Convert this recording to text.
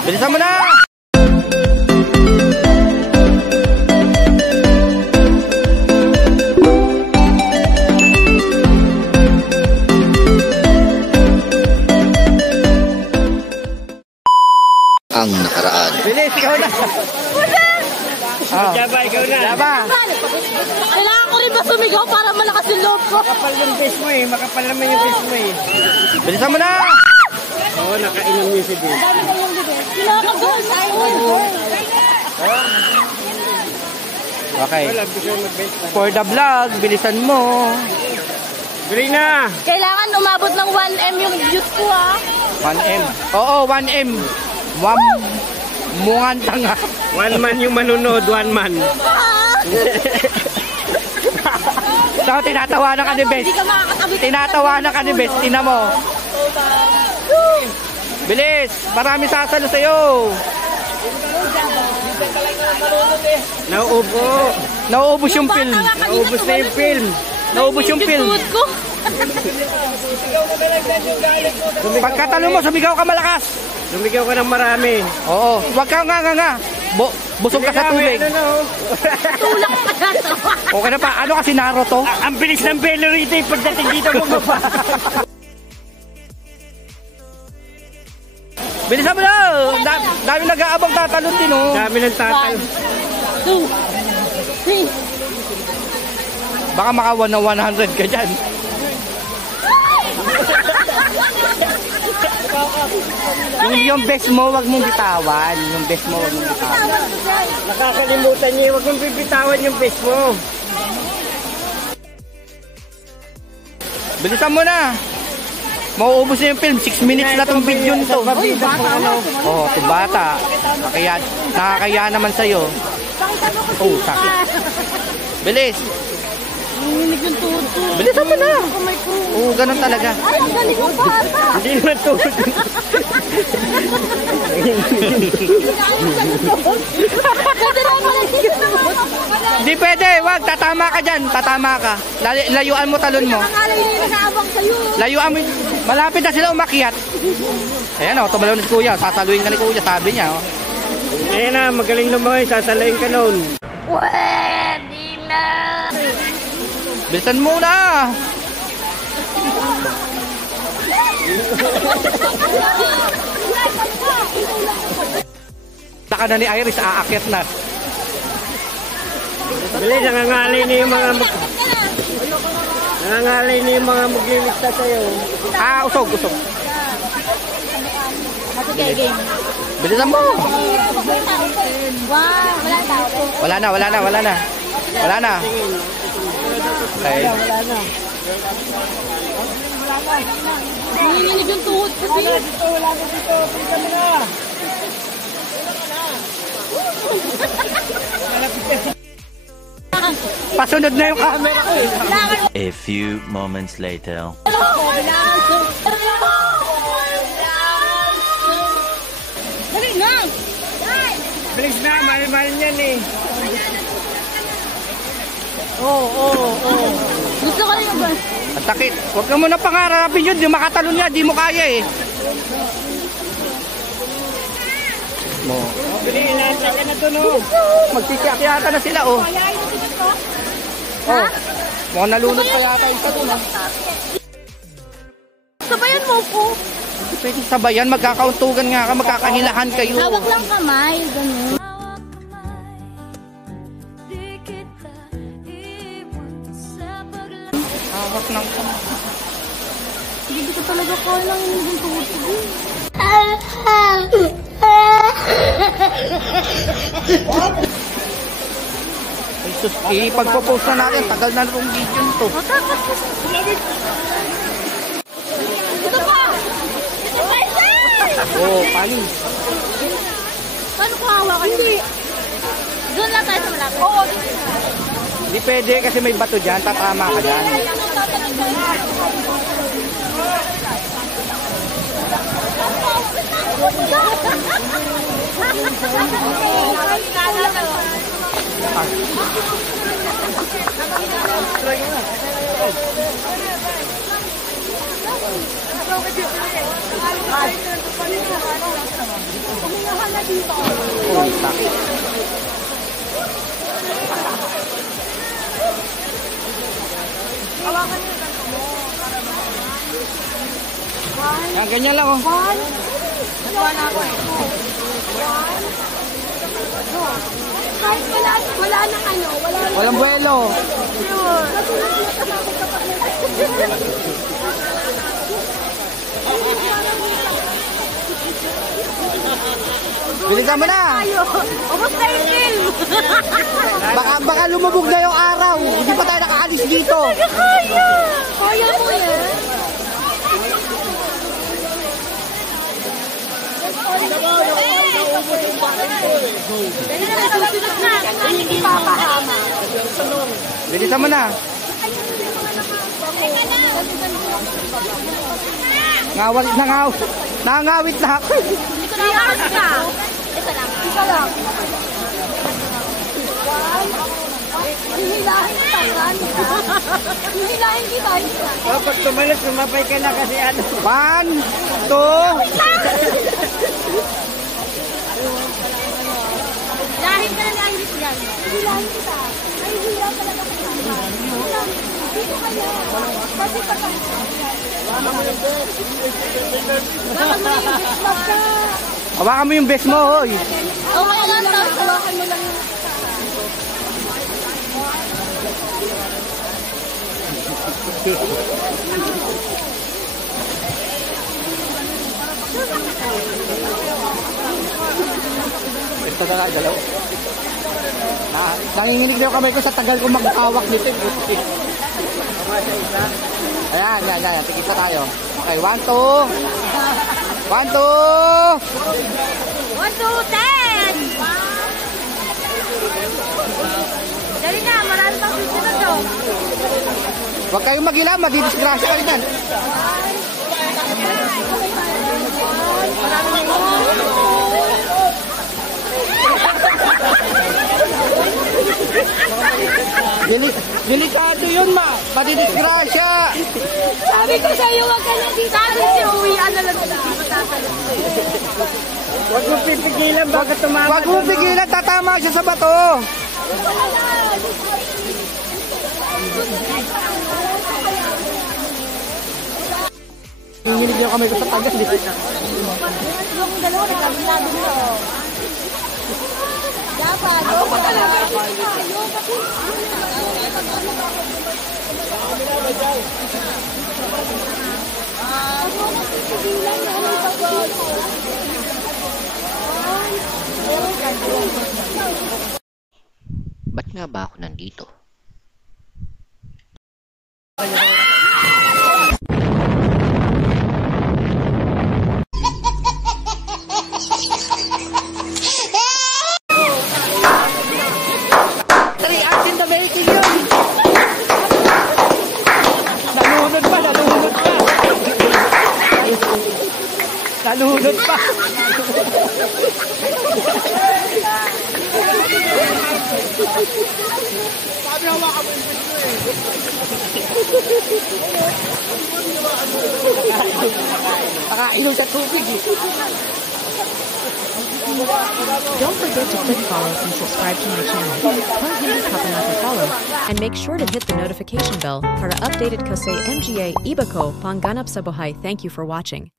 Bilisan mo na! Ang nakaraan. Bilis, ikaw na! Jaba, ikaw na. Jaba! Kailangan ko rin ba sumigaw para malakas yung loob ko? Makapal yung face mo eh. Makapal naman yung face mo eh. Bilisan mo na! Oo, nakainom niyo si Dave. Kailangan ko Okay. Wala, gusto ko mag-bench na. For the vlog, bilisan mo. Tuloy na! Kailangan umabot ng 1M yung views ko ha. 1M. Oo, 1M. Mungan tanga. One man yung manunod, one man. So, tinatawanan ka ni Bes. Hindi ka makakasabit. Tinatawanan ka ni Bes. Tina mo. Bilis! Marami sasalo sa'yo. Nauubo. Nauubos yung film. Naubos na yung film. Naubos yung film. Ko. Pagkatalo mo, sumigaw ka malakas. Lumigaw ka ng marami. Oo. Huwag kang nga. Busog ka sa tubig. Tulak pa na to. Okay na pa. Ano kasi Naruto? Ang bilis ng pelo rito eh. Pagdating dito mo pa. Bilisan mo na! Dami nag-aabang tatalon din, oh. Dami ng tatal. 1, 2, 3. Baka makawan ng 100 ka dyan. Yung best mo, wag mong bitawan. Yung best mo, wag mong bitawan. Nakakalimutan niyo. Huwag mong bibitawan yung face mo. Bilisan mo na! Mauubos na yung film. 6 minutes na itong video nito. Oo, ito bata. Nakakaya naman sa'yo. Oh, sakit. Bilis! Nanginig yung tuhod ko. Bilisan mo na! Oo, ganun talaga. Ay, ang galing mo pa ata. Hindi naman tuhod. Hindi pwede, wag. Tatama ka dyan. Tatama ka. Layuan mo talon mo. Nakangalay na yung nakaabang sa'yo. Layuan mo. Malapit na sila umakyat. Ayan o, tumalaw ni Kuya. Sasaluin ka ni Kuya, sabi niya. Oh. Ayan na, magaling lumayan. Sasalayin ka noon. Pwede na. Bilisan mo na. Laka na ni Iris, aakyat na. Dali, nangangalay na yung mga nangangalay na yung mga magliligta sa'yo. Usog. Sige, game. Bilisan mo. Wow, wala tao. Wala na. Okay. Nanginig yung tuhod ko sa'yo. Pasunod na yung camera ko. A few moments later. Dali na! Bilis na, mahal-mahal niyan eh. Gusto ko rin yung ba? Ang sakit. Huwag ka muna pangarapin yun. Di makatalon niya. Di mo kaya eh. Bili, inaantay ka na to no. Magtitiyak-yata na sila oh. Mukhang nalunod pa yata isa doon ah. Sabayan mo po. Pwede sabayan. Magkakauntugan nga ka. Magkakahilahan kayo. Hawak lang kamay. Ganun. Hawak ng kamay. Hindi ko talaga kaya lang yung tuhod ko. Ay sus, ipagpo-post na natin. Tagal na itong video nito. Ito pa! Ito pa isa! Oo, paling. Paano ko hawakan? Hindi. Doon lang tayo sa malapit. Oo. Hindi pwede kasi may bato dyan. Tatama ka dyan. Uy, sakit. Yan, ganyan lang oh. Nagawa na ako eh. Kahit wala nang ano, Walang buwelo. Bilisan mo na. Ubus na yung film. Baka lumubog na yung araw. Hindi pa tayo nakaalis dito. Kaya mo yan. Bilisan mo na. Nangawit na ako. Iangat ka. Isa lang. Hihilahin kita. Hihilahin kita. Pag tumalas, sumapay ka na kasi ano. 1, 2. Dahil ka na ni Iris yan. Hihilahin kita. Ay, hila talaga kita. Dito kaya. Pati pa ka. Bakit mo yung bitch ka? Hawakan mo yung best mo, hoy. Hawakan mo lang yung... Ito na nga, dalaw. Nanginginig na yung kamay ko sa tagal ko maghawak nito. Ayan, yan. Tigisa tayo. Okay, 1, 2. 1, 2. 1, 2, 10! Dali na, marami pang susunod to. Huwag kayong mag-ila, madidisgrasya ka rin yan. Delikado yun, madidisgrasya. Sabi ko sa'yo, wag ka lang dito. Sabi si Uwi, ano lang sila, matatalong. Huwag mo pipigilan, baka tumama. Huwag mo pigilan, tatama siya sa bato. Nanginginig na yung kamay ko sa tagal. Yung dalawa, nagkabinado mo. Dapat, Ba't nga ba ako nandito? Nalunod pa. Nakainom sa tubig eh. Don't forget to click follow and subscribe to my channel. Kung hindi ka pa follow and make sure to hit the notification bell para updated ko sa MGA Iba ko Panganap sa Buhay. Thank you for watching.